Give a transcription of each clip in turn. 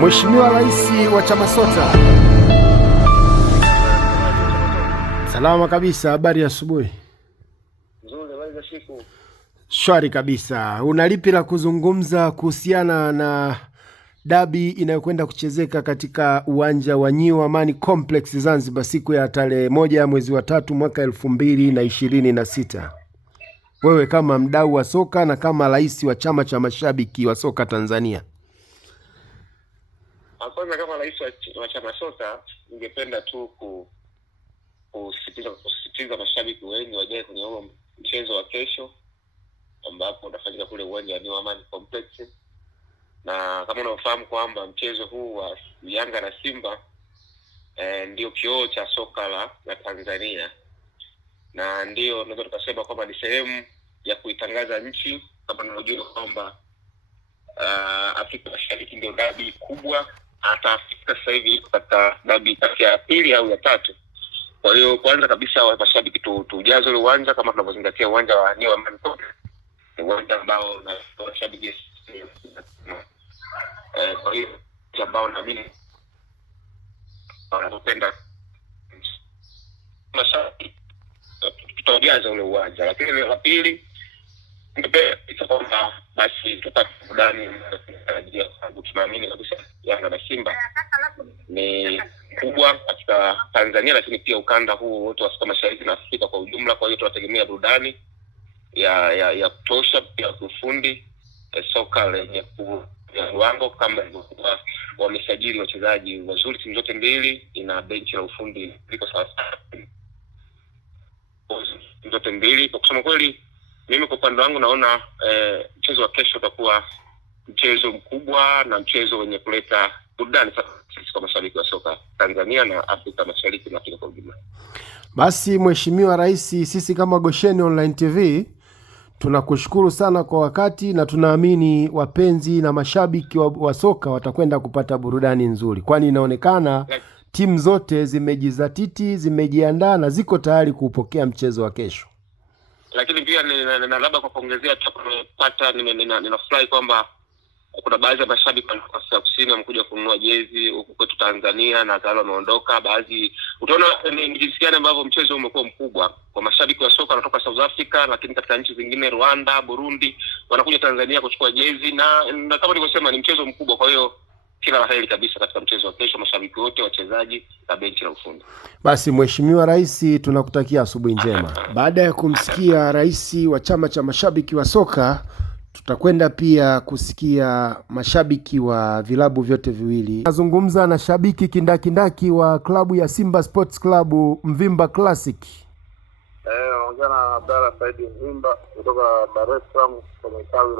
Mheshimiwa Rais wa CHAMASOTA. Salama kabisa, habari ya asubuhi. Nzuri, habari za siku. Shwari kabisa. Una lipi la kuzungumza kuhusiana na dabi inayokwenda kuchezeka katika uwanja wa New Amani Complex Zanzibar siku ya tarehe 1 mwezi wa 3 mwaka 2026? Wewe kama mdau wa soka na kama rais wa chama cha mashabiki wa soka Tanzania. Kwanza kama rais wa CHAMASOTA ningependa tu kusisitiza mashabiki wengi wajae kwenye huo mchezo wa kesho ambapo utafanyika kule uwanja wa New Amani Complex. Na kama unafahamu kwamba mchezo huu wa Yanga na Simba ndio kioo cha soka la Tanzania, na ndio naweza tukasema kwamba ni sehemu ya kuitangaza nchi. Kama tunajua kwamba Afrika Mashariki ndio dabi kubwa, hata Afrika sasa hivi katika dabi kati ya pili au ya tatu. Kwa hiyo kwanza kabisa mashabiki tujaze ule uwanja kama tunavyozingatia uwanja wa New Amani Complex, uwanja ambao na mashabiki kwa hiyo ambao naamini wanapenda mashabiki tutajaza ule uwanja. Lakini la pili ningependa kwamba basi tupate burudani ya sababu tunaamini kabisa Yanga na Simba ni kubwa katika Tanzania, lakini pia ukanda huu wote wa Afrika Mashariki na Afrika kwa ujumla. Kwa hiyo tunategemea burudani ya kutosha, pia kufundi soka lenye viwango kama ilivyokuwa wamesajili wachezaji wazuri. Timu zote mbili ina benchi la ufundi liko sawa sawa, timu zote mbili. Kwa kusema kweli, mimi kwa upande wangu naona mchezo wa kesho utakuwa mchezo mkubwa na mchezo wenye kuleta burudani sisi kwa mashabiki wa soka Tanzania na Afrika Mashariki na Afrika kwa ujumla. Basi Mheshimiwa Rais, sisi kama Gosheni Online TV tunakushukuru sana kwa wakati, na tunaamini wapenzi na mashabiki wa soka watakwenda kupata burudani nzuri, kwani inaonekana timu zote zimejizatiti, zimejiandaa na ziko tayari kupokea mchezo wa kesho. Lakini pia na labda kwa kuongezea tutapata ninafurahi kwamba kuna baadhi ya mashabiki wa Afrika Kusini wamekuja kununua jezi huko kwetu Tanzania na tayari wameondoka. Baadhi utaona ni jinsi gani ambavyo mchezo umekuwa mkubwa kwa mashabiki wa soka wanatoka South Africa, lakini katika nchi zingine Rwanda, Burundi wanakuja Tanzania kuchukua jezi na kama nilivyosema ni mchezo mkubwa. Kwa hiyo kila la heri kabisa katika mchezo wa kesho, mashabiki wote, wachezaji na benchi la ufundi. Basi Mheshimiwa Rais, tunakutakia asubuhi njema. Baada ya kumsikia rais wa chama cha mashabiki wa soka, tutakwenda pia kusikia mashabiki wa vilabu vyote viwili. Nazungumza na shabiki kindakindaki wa klabu ya Simba Sports Club Mvimba Classic. Naongea na Abdalla Said Mvimba kutoka Dar es Salaam kwenye tawi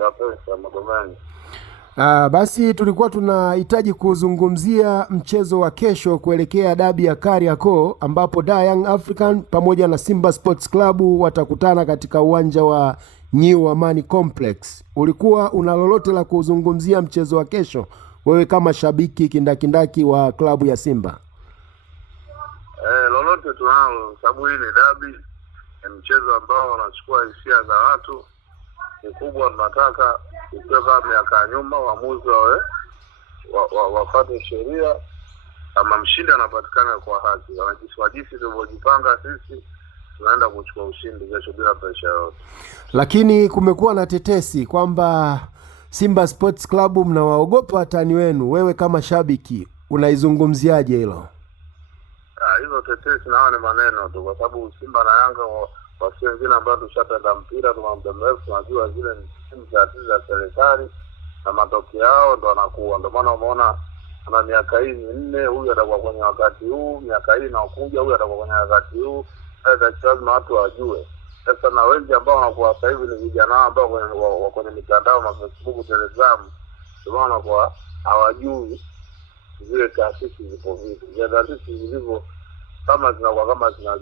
la pesa Magomeni. Basi tulikuwa tunahitaji kuzungumzia mchezo wa kesho kuelekea dabi ya Kariakoo, ambapo Young African pamoja na Simba Sports Club watakutana katika uwanja wa New Amani Complex. Ulikuwa una lolote la kuzungumzia mchezo wa kesho, wewe kama shabiki kindakindaki wa klabu ya Simba? Lolote tunalo, sababu hii ni dabi, ni mchezo ambao unachukua hisia za watu. Kikubwa tunataka kutoka miaka ya nyuma waamuzi wafuate sheria, kama mshindi anapatikana kwa haki. Wanajisi tulivyojipanga sisi tunaenda kuchukua ushindi kesho bila presha yote. Lakini kumekuwa na tetesi kwamba Simba Sports Club mnawaogopa watani wenu. Wewe kama shabiki unaizungumziaje hilo? Hizo tetesi nao ni maneno tu, kwa sababu Simba na Yanga wasi wengine ambao tushapenda mpira kwa muda mrefu, tunajua zile ni timu za serikali na matokeo yao ndo wanakuwa. Ndio maana umeona ana miaka hii minne, huyu atakuwa kwenye wakati huu, miaka hii inaokuja huyu atakuwa kwenye wakati huu. Lazima watu wajue. Sasa na wengi ambao wanakuwa sasa hivi ni vijana ambao wako kwenye mitandao na Facebook, Telegram, ndio maana wanakuwa hawajui zile taasisi zipo vipi. Zile taasisi zilivyo kama zinakuwa kama zina